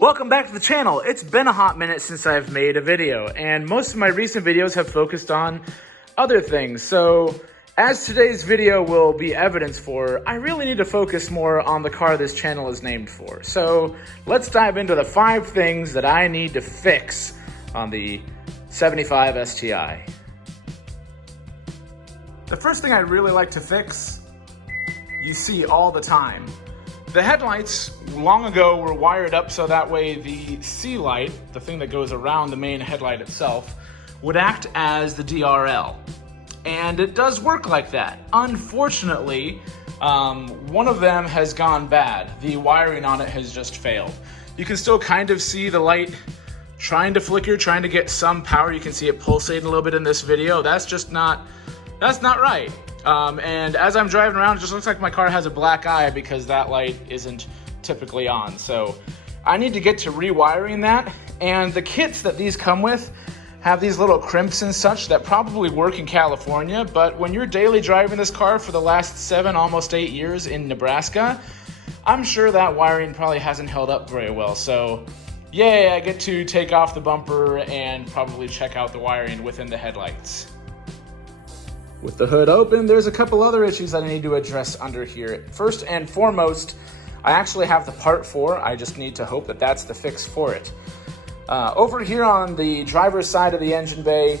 Welcome back to the channel. It's been a hot minute since I've made a video, and most of my recent videos have focused on other things. So, as today's video will be evidence for, I really need to focus more on the car this channel is named for. So, let's dive into the 5 things that I need to fix on the 75 STI. The first thing I'd really like to fix, you see all the time. The headlights long ago were wired up so that way the C light, the thing that goes around the main headlight itself, would act as the DRL. And it does work like that. Unfortunately, one of them has gone bad. The wiring on it has just failed. You can still kind of see the light trying to flicker, trying to get some power. You can see it pulsating a little bit in this video. That's not right. And as I'm driving around, it just looks like my car has a black eye because that light isn't typically on. So I need to get to rewiring that. And the kits that these come with have these little crimps and such that probably work in California, but when you're daily driving this car for the last 7, almost 8 years in Nebraska, I'm sure that wiring probably hasn't held up very well. So yay, I get to take off the bumper and probably check out the wiring within the headlights. With the hood open, there's a couple other issues that I need to address under here. First and foremost, I actually have the part for. I just need to hope that that's the fix for it. Over here on the driver's side of the engine bay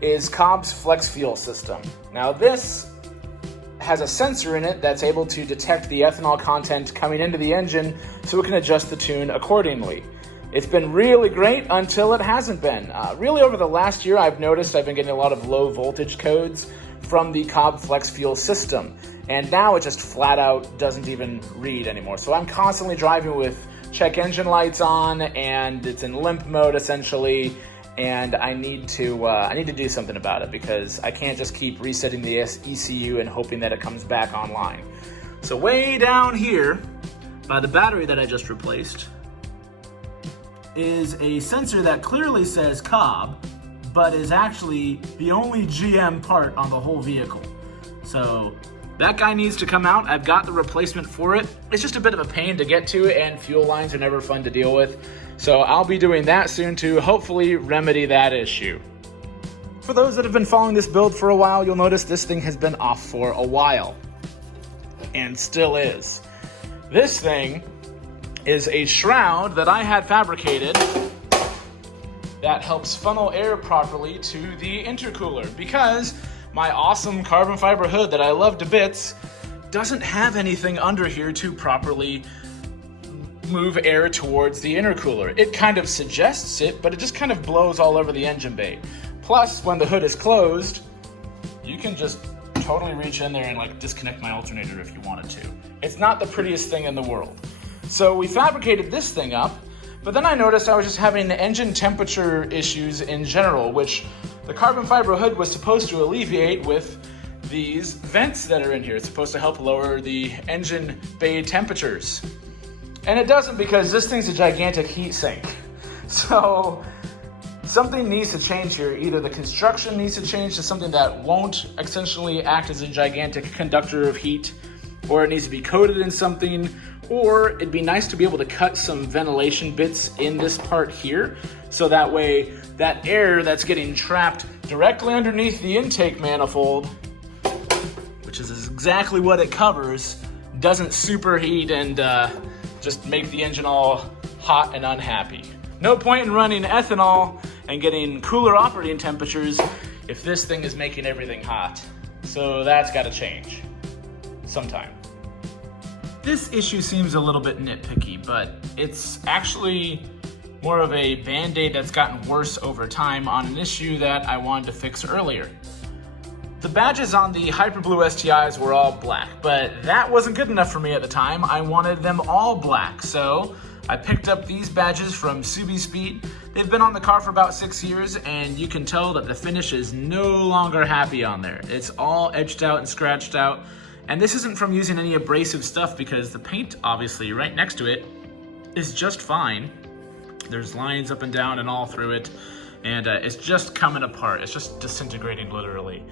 is Cobb's flex fuel system. Now this has a sensor in it that's able to detect the ethanol content coming into the engine so it can adjust the tune accordingly. It's been really great until it hasn't been. Really over the last year, I've noticed I've been getting a lot of low voltage codes from the Cobb flex fuel system. And now it just flat out doesn't even read anymore. So I'm constantly driving with check engine lights on and it's in limp mode essentially. And I need to do something about it because I can't just keep resetting the ECU and hoping that it comes back online. So way down here by the battery that I just replaced is a sensor that clearly says Cobb, but is actually the only GM part on the whole vehicle. So that guy needs to come out. I've got the replacement for it. It's just a bit of a pain to get to, and fuel lines are never fun to deal with. So I'll be doing that soon to hopefully remedy that issue. For those that have been following this build for a while, you'll notice this thing has been off for a while, and still is. This thing is a shroud that I had fabricated that helps funnel air properly to the intercooler because my awesome carbon fiber hood that I love to bits doesn't have anything under here to properly move air towards the intercooler. It kind of suggests it, but it just kind of blows all over the engine bay. Plus, when the hood is closed, you can just totally reach in there and like disconnect my alternator if you wanted to. It's not the prettiest thing in the world. So we fabricated this thing up, but then I noticed I was just having engine temperature issues in general, which the carbon fiber hood was supposed to alleviate with these vents that are in here. It's supposed to help lower the engine bay temperatures. And it doesn't because this thing's a gigantic heat sink. So something needs to change here. Either the construction needs to change to something that won't essentially act as a gigantic conductor of heat, or it needs to be coated in something, or it'd be nice to be able to cut some ventilation bits in this part here, so that way that air that's getting trapped directly underneath the intake manifold, which is exactly what it covers, doesn't superheat and just make the engine all hot and unhappy. No point in running ethanol and getting cooler operating temperatures if this thing is making everything hot. So that's got to change sometime. This issue seems a little bit nitpicky, but it's actually more of a band-aid that's gotten worse over time on an issue that I wanted to fix earlier. The badges on the Hyperblue STIs were all black, but that wasn't good enough for me at the time. I wanted them all black, so I picked up these badges from Subi Speed. They've been on the car for about 6 years, and you can tell that the finish is no longer happy on there. It's all edged out and scratched out. And this isn't from using any abrasive stuff because the paint, obviously, right next to it is just fine. There's lines up and down and all through it, and it's just coming apart. It's just disintegrating, literally.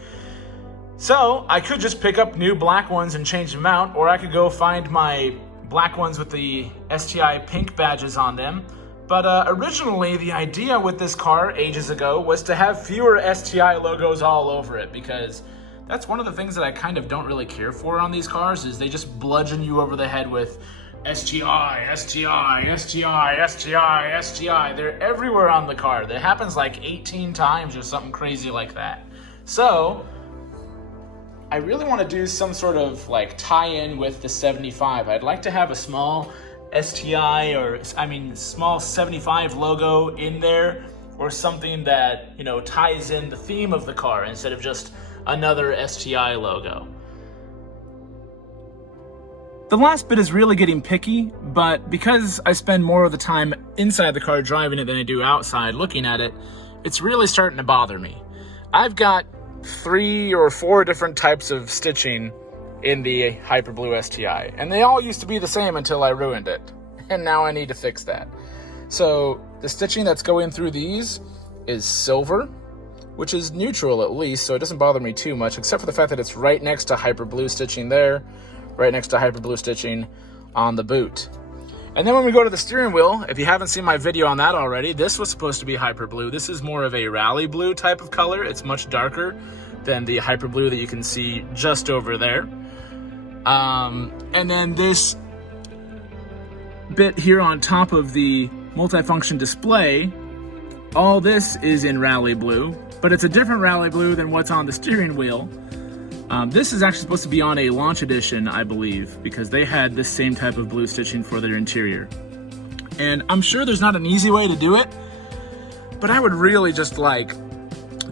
So I could just pick up new black ones and change them out, or I could go find my black ones with the STI pink badges on them. But originally, the idea with this car ages ago was to have fewer STI logos all over it, because that's one of the things that I kind of don't really care for on these cars, is they just bludgeon you over the head with STI, STI, STI, STI, STI. They're everywhere on the car. That happens like 18 times or something crazy like that. So I really want to do some sort of like tie-in with the 75. I'd like to have a small STI, or small 75 logo in there, or something that, you know, ties in the theme of the car instead of just another STI logo. The last bit is really getting picky, but because I spend more of the time inside the car driving it than I do outside looking at it, it's really starting to bother me. I've got 3 or 4 different types of stitching in the Hyperblue STI, and they all used to be the same until I ruined it, and now I need to fix that. So the stitching that's going through these is silver, which is neutral at least, so it doesn't bother me too much, except for the fact that it's right next to Hyperblue stitching there, right next to Hyperblue stitching on the boot. And then when we go to the steering wheel, if you haven't seen my video on that already, this was supposed to be Hyperblue. This is more of a rally blue type of color. It's much darker than the Hyperblue that you can see just over there. And then this bit here on top of the multifunction display, all this is in rally blue, but it's a different rally blue than what's on the steering wheel. This is actually supposed to be on a launch edition, I believe, because they had this same type of blue stitching for their interior. And I'm sure there's not an easy way to do it, but I would really just like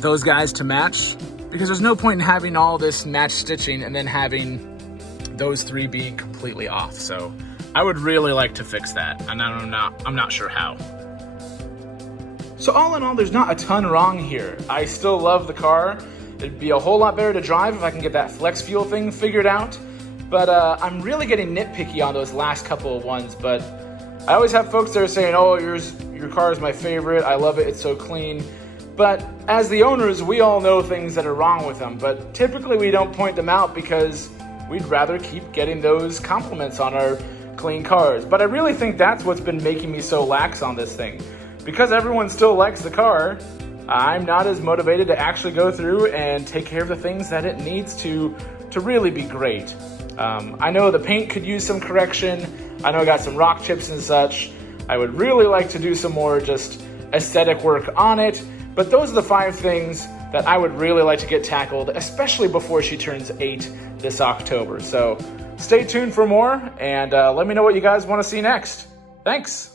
those guys to match, because there's no point in having all this match stitching and then having those 3 being completely off. So I would really like to fix that, and I'm not sure how. So all in all, there's not a ton wrong here. I still love the car. It'd be a whole lot better to drive if I can get that flex fuel thing figured out. But I'm really getting nitpicky on those last couple of ones. But I always have folks that are saying, oh, your car is my favorite. I love it. It's so clean. But as the owners, we all know things that are wrong with them. But typically we don't point them out because we'd rather keep getting those compliments on our clean cars. But I really think that's what's been making me so lax on this thing. Because everyone still likes the car, I'm not as motivated to actually go through and take care of the things that it needs to really be great. I know the paint could use some correction. I know I got some rock chips and such. I would really like to do some more just aesthetic work on it. But those are the 5 things that I would really like to get tackled, especially before she turns 8 this October. So stay tuned for more, and let me know what you guys want to see next. Thanks.